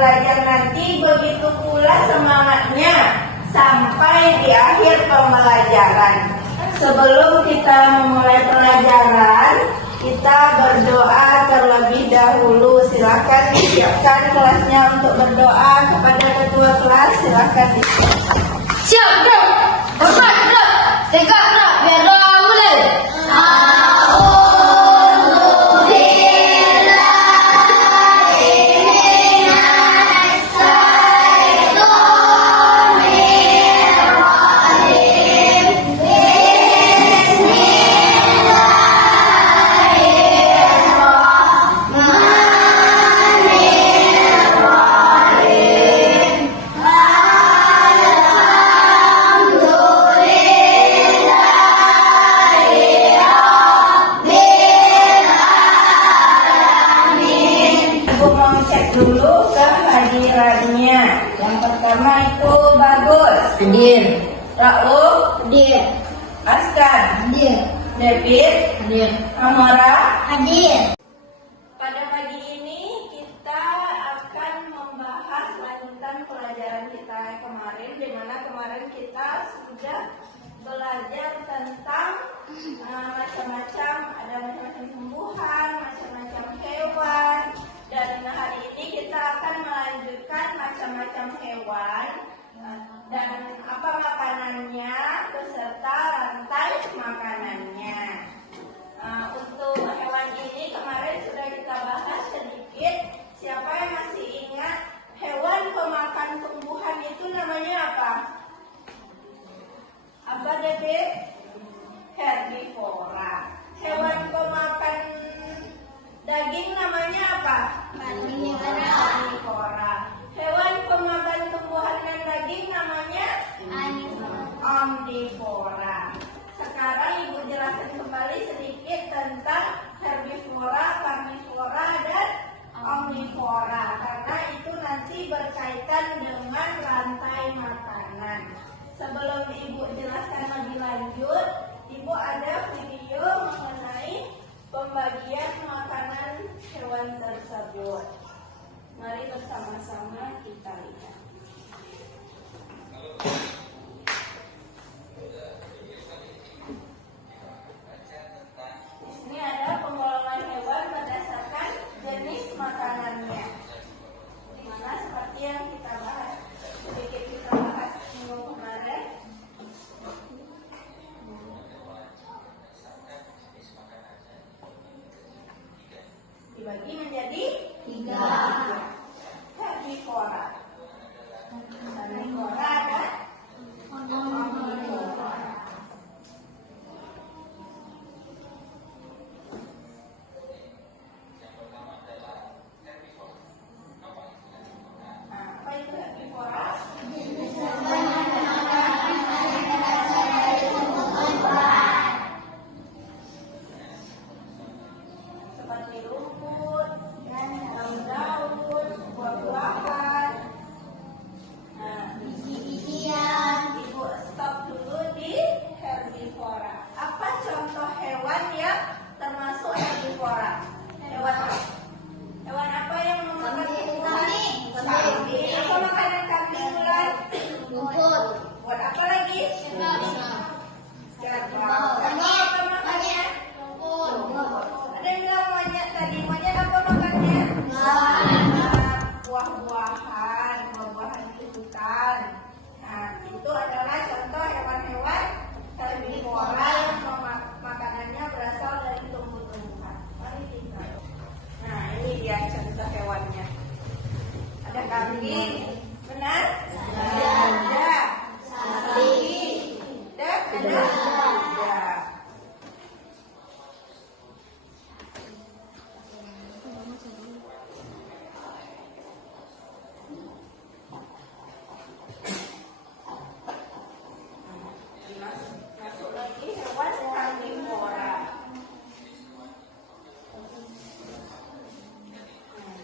belajar nanti begitu pula semangatnya sampai di akhir pembelajaran. Sebelum kita memulai pelajaran, kita berdoa terlebih dahulu. Silakan siapkan kelasnya untuk berdoa. Kepada ketua kelas silakan. Siap, Bro. Hormat, Bro. Tegak, Bro. Biar doa mulai. Dulu kehadirannya. Yang pertama itu Bagus. Hadir. Rauf. Hadir. Askan. Hadir. David. Hadir. Amora. Hadir. Pada pagi ini kita akan membahas lanjutan pelajaran kita kemarin, di mana kemarin kita sudah belajar tentang macam-macam, ada macam-macam tumbuhan, macam-macam hewan. Dan hari ini kita akan melanjutkan macam-macam hewan dan apa makanannya beserta rantai makanannya. Untuk hewan ini kemarin sudah kita bahas sedikit. Siapa yang masih ingat hewan pemakan tumbuhan itu namanya apa? Apa Dede? Herbivora. Hewan pemakan daging namanya apa? Karnivora. Hewan pemakan tumbuhan dan daging namanya omnivora. Sekarang Ibu jelaskan kembali sedikit tentang herbivora, karnivora, dan omnivora, karena itu nanti berkaitan dengan rantai makanan. Sebelum Ibu jelaskan lebih lanjut, Ibu ada video mengenai pembagian makanan hewan tersebut. Mari bersama-sama kita lihat. Di sini ada penggolongan hewan berdasarkan jenis makanannya. Di mana seperti yang kita bahas, sedikit kita bahas minggu kemarin. Dibagi menjadi 3. Herbivora. Karnivora dan omnivora. Apa itu herbivora? Seperti rumput, daun-daun, buah-buahan. Biji-bijian. Ibu stop dulu di herbivora. Apa contoh hewan yang termasuk herbivora? Hewan apa? Hewan apa yang memakan tumbuhan? Kambing. Apa makanan kambing, Bulan? Rumput. Buat apa lagi? Kerbau. Kerbau apa makannya? Ada yang bilang monyet tadi. Monyet apa makannya? Buah-buahan. Buah-buahan itu bukan. Nah, itu adalah contoh hewan-hewan herbivora yang makanannya berasal dari tumbuh-tumbuhan. Mari kita. Nah, ini dia contoh hewannya. Ada kambing. Benar? Ada. Sapi. Ada. Masuk lagi hewan karnivora.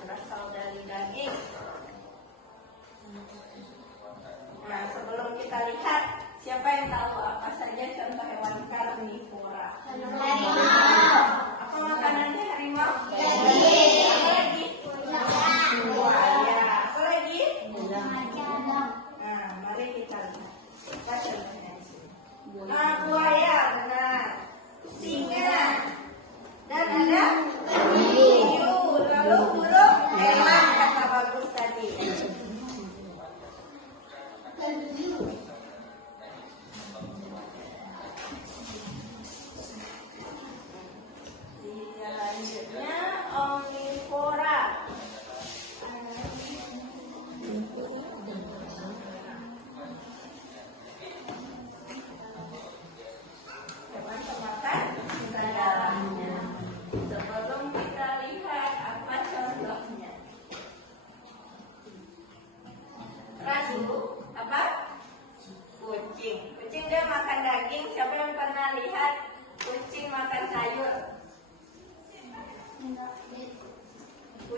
Berasal dari daging.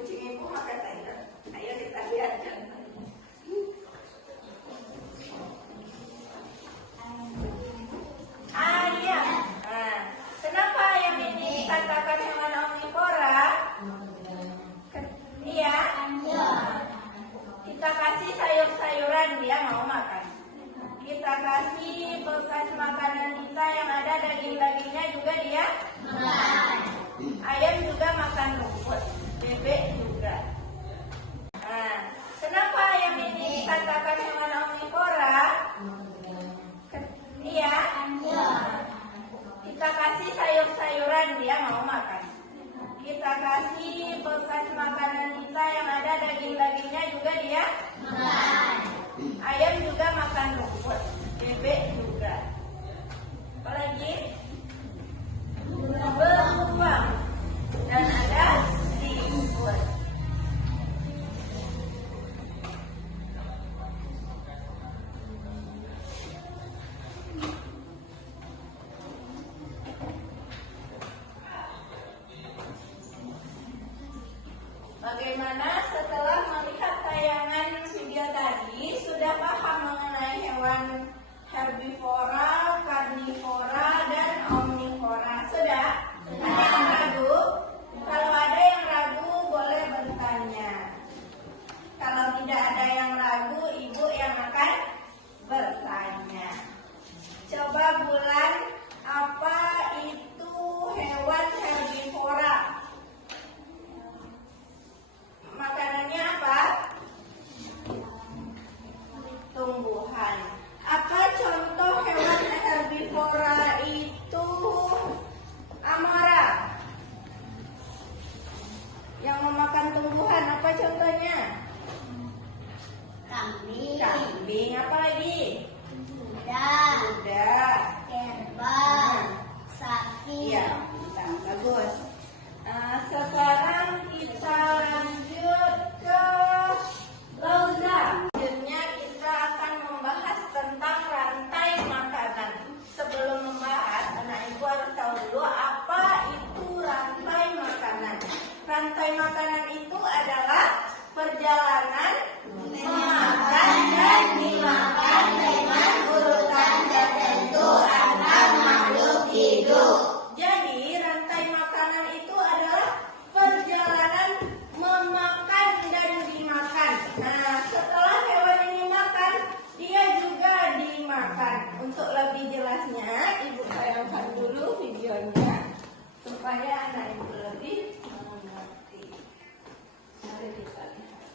kucing ibu makan sayur. Ayo kita lihat contohnya. Ayam. Nah, kenapa ayam ini dikatakan hewan omnivora? Iya. Kita kasih sayur-sayuran dia mau makan. Kita kasih bekas makanan kita yang ada daging-dagingnya juga dia makan. Ayam juga makan rumput, bebek juga. Nah, kenapa ayam ini dikatakan hewan omnivora? Iya. Kita kasih sayur-sayuran dia mau makan. Kita kasih bekas makanan kita yang ada daging-dagingnya juga dia makan. Ayam juga makan rumput, bebek juga. Apalagi beruang dan ada tikus. Bagaimana setelah melihat tayangan video tadi, sudah paham mengenai hewan herbivora, karnivora, dan omnivora? Sudah? Ada yang ragu? Kalau ada yang ragu, boleh bertanya. Kalau tidak ada yang ragu, ibu yang akan bertanya. Coba Bulan, apa itu hewan herbivora? Makanannya apa? Tumbuhan. Apa contoh hewan herbivora itu? Amora. Yang memakan tumbuhan, apa contohnya? Kambing, Kambing, apa lagi? kuda, Kuda. kerbau, sapi. Iya, bagus. Sekarang kita lanjut ke Lauza. Selanjutnya kita akan membahas tentang rantai makanan. Sebelum membahas, anak ibu harus tahu dulu apa itu rantai makanan. Rantai makanan itu adalah perjalanan memakan dan dimakan dengan urutan tertentu antar makhluk hidup. Jadi rantai makanan itu adalah perjalanan memakan dan dimakan. Nah, setelah hewan ini makan, dia juga dimakan. Untuk lebih jelasnya, ibu tayangkan dulu videonya supaya anak ibu lebih mengerti. Mari kita lihat.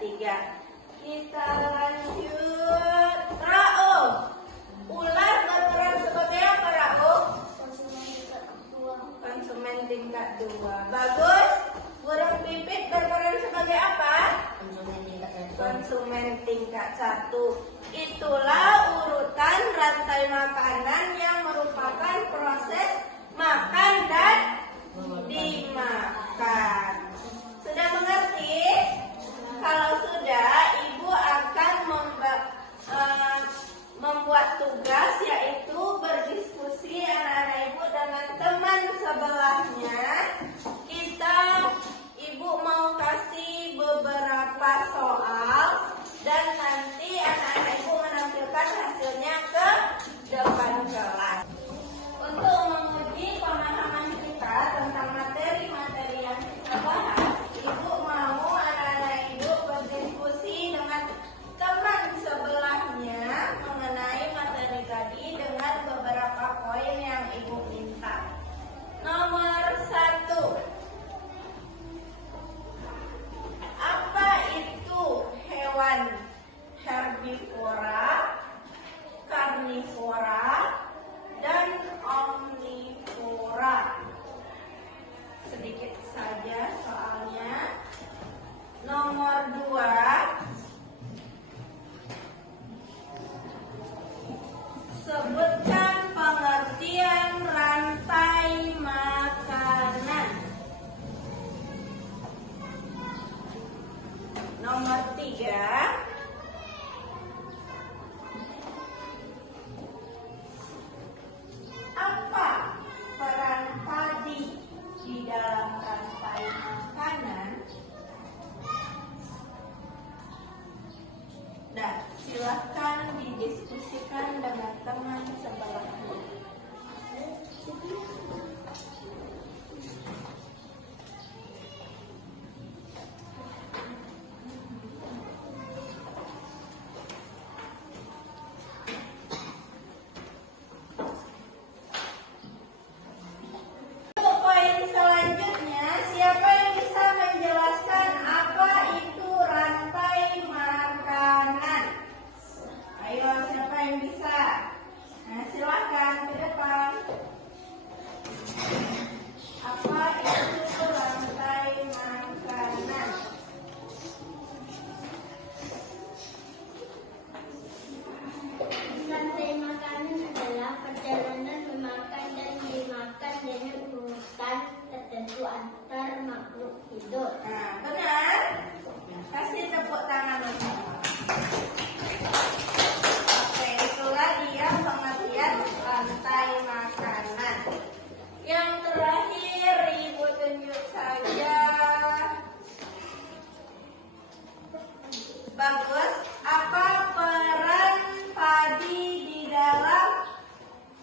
3. Kita lanjut. Rauf. Ular berperan sebagai apa, Rauf? Konsumen tingkat 2. Bagus. Burung pipit berperan sebagai apa? Konsumen tingkat 1. Itulah urutan rantai makanan yang merupakan proses makan dan dimakan. Sudah mengerti? Kalau sudah, Ibu akan membuat tugas, yaitu berdiskusi anak-anak Ibu dengan teman sebelahnya. Ibu mau kasih beberapa soal dan nanti anak-anak Ibu menampilkan hasilnya ke depan kelas. Untuk menguji pemahaman kita tentang materi-materi yang kita bahas, Ibu mau anak-anak Ibu berdiskusi dengan teman sebelahnya mengenai materi tadi dengan beberapa poin yang Ibu minta. Nomor 1. Apa itu hewan herbivora, karnivora, dan omnivora? Sedikit saja soalnya. Nomor 2. Sebutkan pengertian rantai makanan. Nomor 3. Apa peran padi di dalam rantai makanan? Dan silahkan didiskusikan dengan teman sebelahnya. Untuk poin selanjutnya, siapa yang bisa menjelaskan apa itu rantai makanan? Ayo, siapa yang bisa? Nah, silahkan ke depan. Apa itu rantai makanan? Rantai makanan adalah perjalanan memakan dan dimakan dengan urutan tertentu antar makhluk hidup. Nah, benar. Kasih tepuk tangan bersama. Oke, itulah dia pengertian rantai makanan. Yang terakhir, Ibu tunjuk saja. Bagus. Apa peran padi di dalam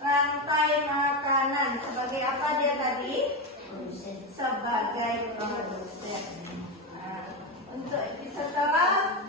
rantai makanan? Sebagai apa dia tadi? Sebagai produsen. Nah, untuk setelah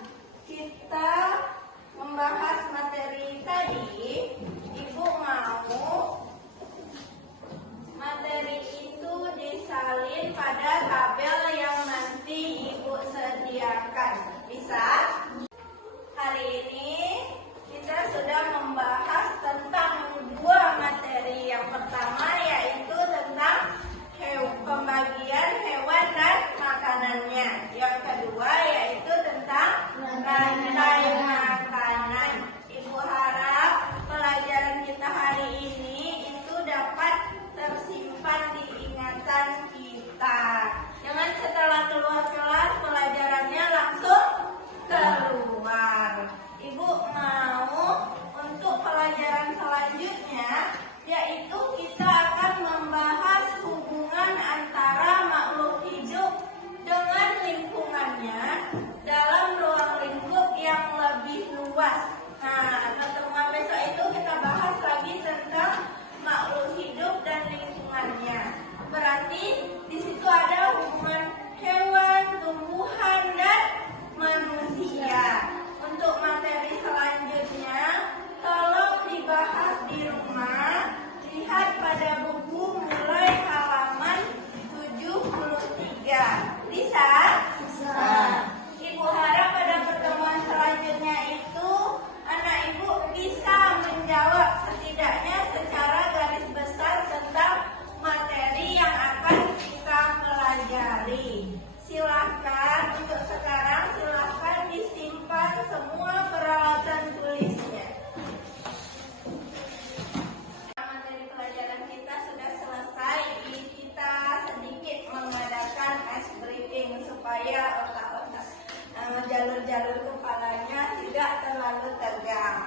jalur kepalanya tidak terlalu tegang.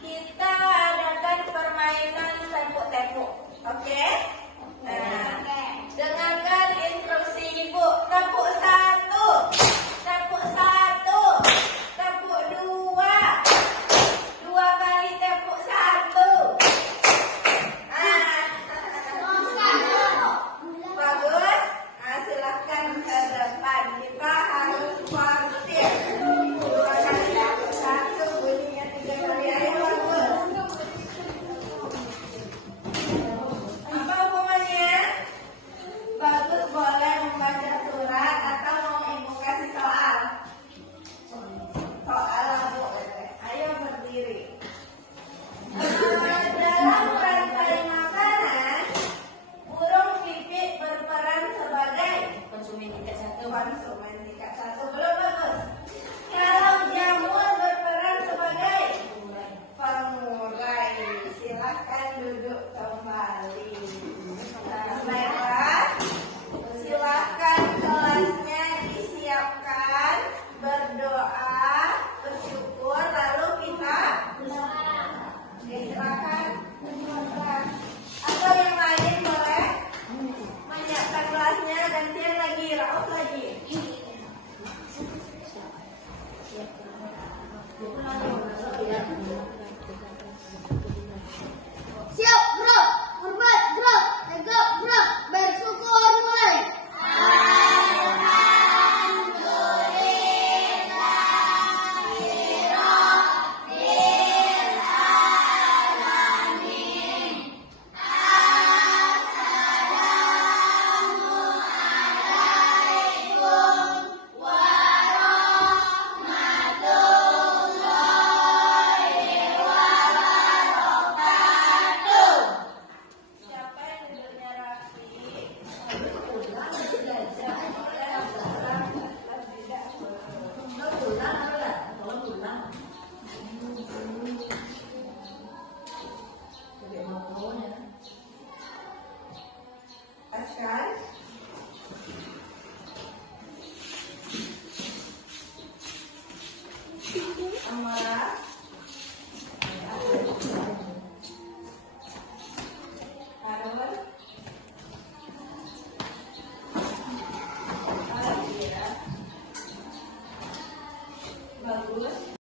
Kita adakan permainan tepuk-tepuk, oke? Nah, dengarkan instruksi ibu. Tepuk 1, tepuk 1, tepuk 2, 2 kali tepuk 1. Bagus. Silahkan ke depan. Kita harus khawatir. 2 kali tepuk 1, bunyinya 3 kali. Ayo bagus. Apa hukumannya? Bagus boleh membaca surat atau mau ibu kasih soal. Soal Bu. Ayo berdiri. Dalam rantai makanan, burung pipit berperan sebagai konsumen tingkat 1. Konsumen tingkat 1 belum bagus. Kalau jamur berperan sebagai pengurai. Silahkan duduk kembali. Baiklah. Silahkan kelasnya disiapkan, berdoa, bersyukur, lalu kita silakan. Atau yang lain boleh menyiapkan kelasnya, gantian lagi, Rauf lagi. Siap, bro. Hormat, bro. Tegap, bro. Bersyukur mulai. Siapa yang duduknya rapi? Askar. Amara. Harun. Bagus.